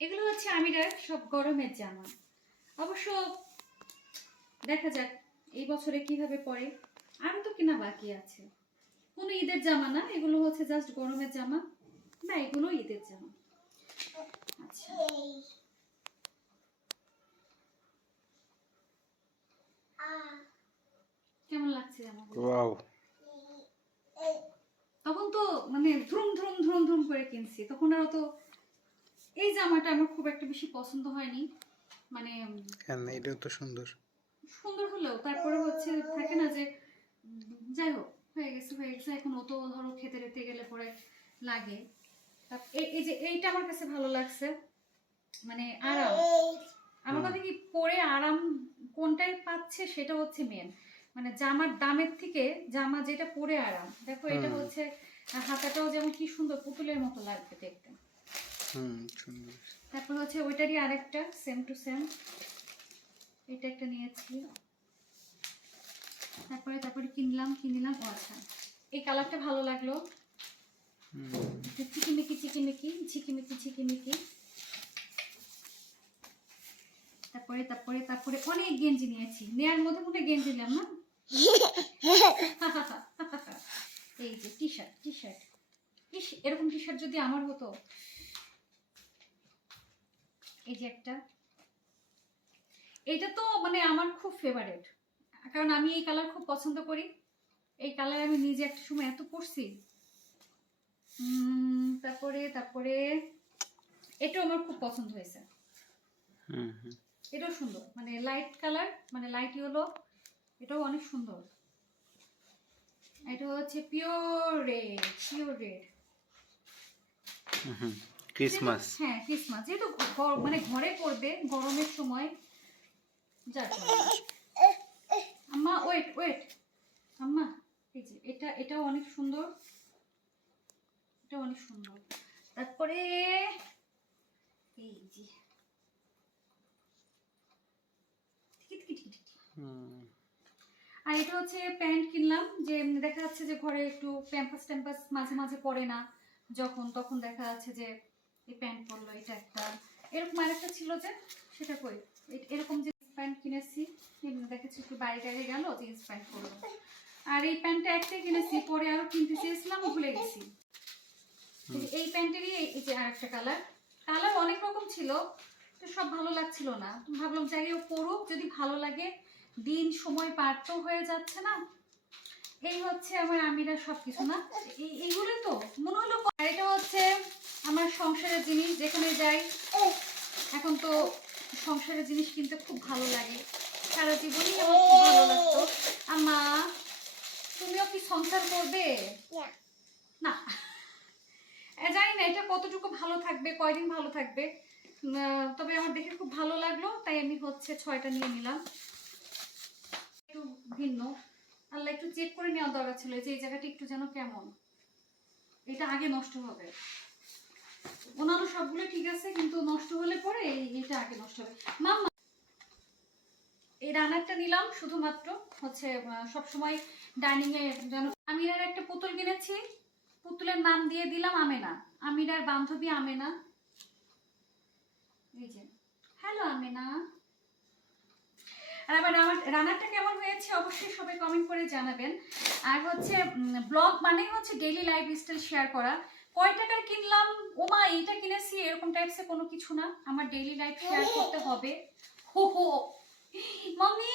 এগুলো হচ্ছে আমিরার সব গরমের জামা। অবশ্য দেখা যাক এই বছরে কীভাবে পরে আরও তো কিনা বাকি আছে। কোনো ঈদের জামা না এগুলো হচ্ছে জাস্ট গরমের জামা। না এগুলো ঈদের জামা। আচ্ছা। কেমন লাগছে ওয়াও। তখন তো মানে ধুম ধুম ধুম ধুম করে কিনছি তখন আর তো এই জামাটা আমার খুব একটা বেশি পছন্দ হয়নি। মানে কেন? এটাও তো সুন্দর। সুন্দর হলেও তারপরে হচ্ছে থাকে না যে যাই হোক হয়ে গেছে হয়ে গেছে। এখন ও তো ধরো খেতে রেতে গেলে পরে লাগে। এই- যে এইটা আমার কাছে ভালো লাগছে। মানে আরাম। আমার কথা কি পরে আরাম কোনটাই পাচ্ছে সেটা হচ্ছে মেন মানে জামার দামের থেকে জামা যেটা পরে আরাম। দেখো এটা হচ্ছে হাতাটাও যেমন কি সুন্দর পুতুলের মতো লাগবে দেখতে। তারপর হচ্ছে ওইটারই আরেকটা সেম টু সেম এটা একটা নিয়েছি। তারপরে তারপরে কিনলাম কিনলাম ও আচ্ছা। এই কালারটা ভালো লাগল। চিকিমিকি চিকিমিকি ঝিকিমিকি ঝিকিমিকি। তারপরে তারপরে তারপরে অনেক গেঞ্জি নিয়েছি। নেয়ার মধ্যে মধ্যে গেঞ্জি নিলাম না? এই যে টি শার্ট টি শার্ট ইস এরকম টি শার্ট যদি আমার হতো এই যে একটা। এটা তো মানে আমার খুব ফেভারেট কারণ আমি এই কালার খুব পছন্দ করি। এই কালার আমি নিজে একটা সময় এত পরছি উম, তারপরে তারপরে এটাও আমার খুব পছন্দ হয়েছে। হুম হুম। এটাও সুন্দর। মানে লাইট কালার মানে লাইট ইয়েলো এটাও অনেক সুন্দর। এটা হচ্ছে pure red pure red Christmas হ্যাঁ ক্রিসমাস যেহেতু মানে ঘরে করবে গরমের সময়। যার আম্মা ওয়েট ওয়েট আম্মা এই যে এটা এটাও অনেক সুন্দর। এটা অনেক সুন্দর। তারপরে এই যে। আর এটা হচ্ছে প্যান্ট কিনলাম যে দেখা যাচ্ছে যে ঘরে একটু প্যাম্পাস ট্যাম্পাস মাঝে মাঝে পরে না। যখন তখন দেখা যাচ্ছে যে এই প্যান্ট পরলো এটা একটা। এরকম আরেকটা ছিল যে সেটা কই? এরকম যে প্যান্ট কিনেছি দেখেছি একটু বাইরে টাইরে গেল জিন্স প্যান্ট পরলো। আর এই প্যান্টটা একটাই কিনেছি পরে আরও কিনতে চেয়েছিলাম ভুলে গেছি। এই প্যান্টেরই এই- যে আরেকটা কালার। কালার অনেক রকম ছিল তো সব ভালো লাগছিল না। ভাবলাম যাই হোক পরুক যদি ভালো লাগে দিন সময় পার তো হয়ে যাচ্ছে না। এই হচ্ছে আমার আমিরা সবকিছু না? এই এইগুলো তো? মনে হলো এটা হচ্ছে আমার সংসারের জিনিস যেখানে যাই এখন তো সংসারের জিনিস কিনতে খুব ভালো লাগে। সারা জীবনই আমার খুব ভালো লাগতো। আমা তুমিও কি সংসার করবে? না। জানি না এটা কতটুকু ভালো থাকবে কয়দিন ভালো থাকবে। তবে আমার দেখে খুব ভালো লাগল তাই আমি হচ্ছে ছয়টা নিয়ে নিলাম। একটু ভিন্ন। আল্লাহ একটু চেক করে নেওয়া দরকার ছিল যে এই জায়গাটা একটু যেন কেমন। এটা আগে নষ্ট হবে। অন্যান্য সবগুলো ঠিক আছে, কিন্তু নষ্ট হলে পরে এটা আগে নষ্ট হবে। মাম্মা, এই রানারটা নিলাম শুধুমাত্র হচ্ছে সবসময় ডাইনিং এ যেন আমিরার একটা পুতুল কিনেছি। পুতুলের নাম দিয়ে দিলাম আমেনা। আমিরার বান্ধবী আমেনা। এই যে। হ্যালো আমেনা। আর আমার রান্নাটা কেমন হয়েছে অবশ্যই সবাই কমেন্ট করে জানাবেন। আর হচ্ছে ব্লগ মানে হচ্ছে ডেইলি লাইফ স্টাইল শেয়ার করা। কয় টাকার কিনলাম? ওমা এইটা কিনেছি এরকম টাইপসে কোনো কিছু না। আমার ডেইলি লাইফ শেয়ার করতে হবে। হো হো মাম্মি!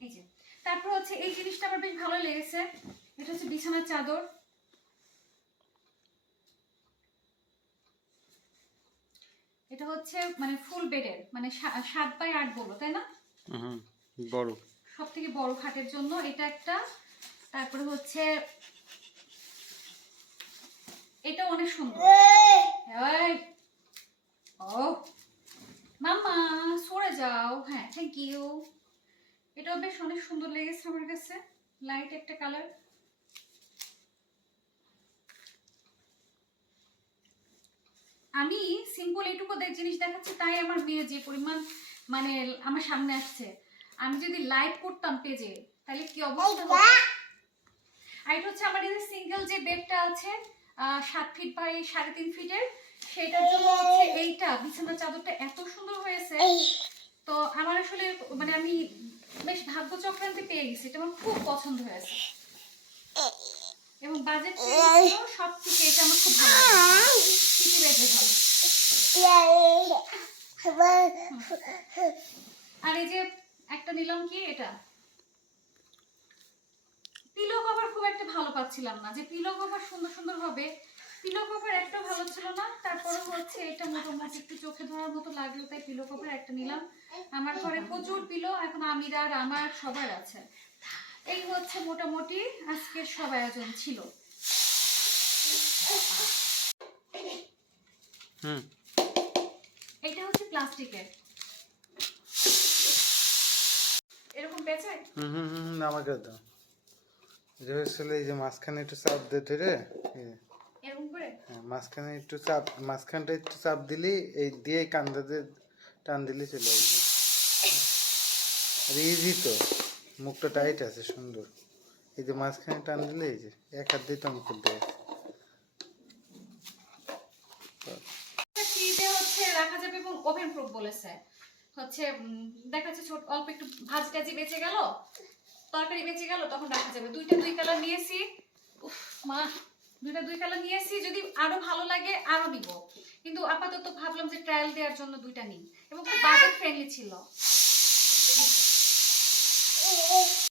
এই যে তারপর হচ্ছে এই জিনিসটা আমার বেশ ভালো লেগেছে। এটা হচ্ছে বিছানার চাদর। এটা হচ্ছে মানে ফুল বেডের মানে সাত বাই আট বলো তাই না? বড়। সব থেকে বড় খাটের জন্য এটা একটা। তারপরে হচ্ছে এটা অনেক সুন্দর। ও মাম্মা সরে যাও। হ্যাঁ থ্যাংক ইউ এটাও বেশ অনেক সুন্দর লেগেছে আমার কাছে। লাইট একটা কালার আমি সিম্পল এইটুকু জিনিস দেখাচ্ছি তাই আমার মেয়ে যে পরিমাণ মানে আমার সামনে আসছে। আমি যদি লাইভ করতাম পেজে তাহলে কি অবস্থা আর এটা হচ্ছে আমার এই সিঙ্গেল যে বেডটা আছে সাত ফিট বাই সাড়ে তিন ফিটের সেটার জন্য হচ্ছে এইটা। বিছানার চাদরটা এত সুন্দর হয়েছে। তো আমার আসলে মানে আমি বেশ ভাগ্য চক্রান্তে পেয়ে গেছি এটা আমার খুব পছন্দ হয়েছে। এবং বাজেট সব থেকে এটা আমার খুব ভালো সিটি বেডে ভালো আর এই যে একটা নিলাম কি এটা? পিলো কভার খুব একটা ভালো পাচ্ছিলাম না। যে পিলো কভার সুন্দর সুন্দর হবে পিলো কভার একটা ভালো ছিল না তারপরে হচ্ছে এটা মোটামুটি একটু চোখে ধরার মতো লাগল, তাই পিলো কভার একটা নিলাম। আমার ঘরে প্রচুর পিলো এখন আমির আর আমার সবার আছে। এই হচ্ছে মোটামুটি আজকের সব আয়োজন ছিল। হুম। এটা হচ্ছে প্লাস্টিকের। এরকম পেঁচে হুম হুম হুম দাও। এটা হচ্ছিল এই যে মাঝখানে একটু চাপ দিয়ে ধরে এই এরকম করে? হ্যাঁ, মাঝখানে একটু চাপ মাঝখানটা একটু চাপ দিলি এই দিয়ে কান্দাতে টান দিলে চলে আসবে। আর ইজি তো মুখটা টাইট আছে সুন্দর। এই যে মাঝখানে টান দিলে এই যে এক হাত দিয়ে টান করতে আছে ফ্রিজে হচ্ছে রাখা যাবে এবং ওভেন প্রুফ বলেছে। হচ্ছে দেখা যাচ্ছে ছোট অল্প একটু ভাজি টাজি বেঁচে গেল, তরকারি বেঁচে গেল, তখন রাখা যাবে। দুইটা দুই কালার নিয়েছি। মা, দুইটা দুই কালার নিয়েছি, যদি আরও ভালো লাগে, আরও নিব। কিন্তু আপাতত ভাবলাম যে ট্রায়াল দেওয়ার জন্য দুইটা নিই। এবং খুব বাজেট ফ্রেন্ডলি ছিল।